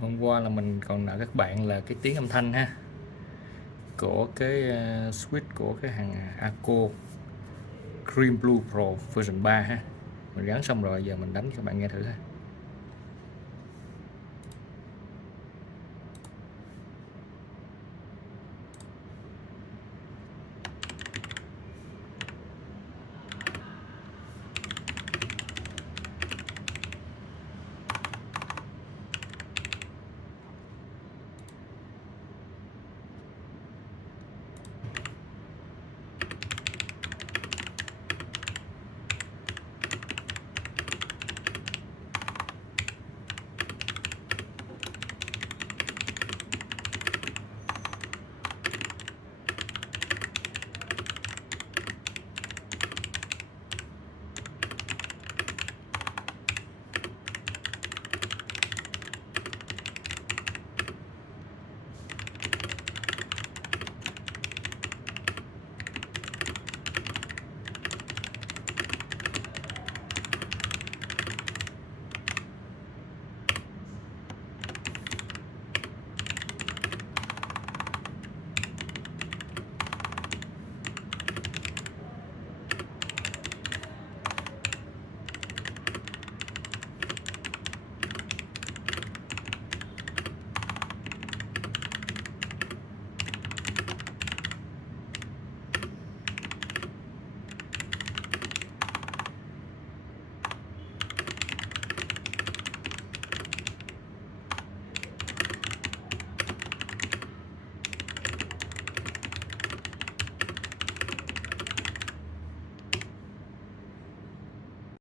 Hôm qua là mình còn nợ các bạn là cái tiếng âm thanh ha, của cái switch của cái hàng AKKO Cream Blue Pro version 3 ha. Mình gắn xong rồi, giờ mình đánh cho các bạn nghe thử ha.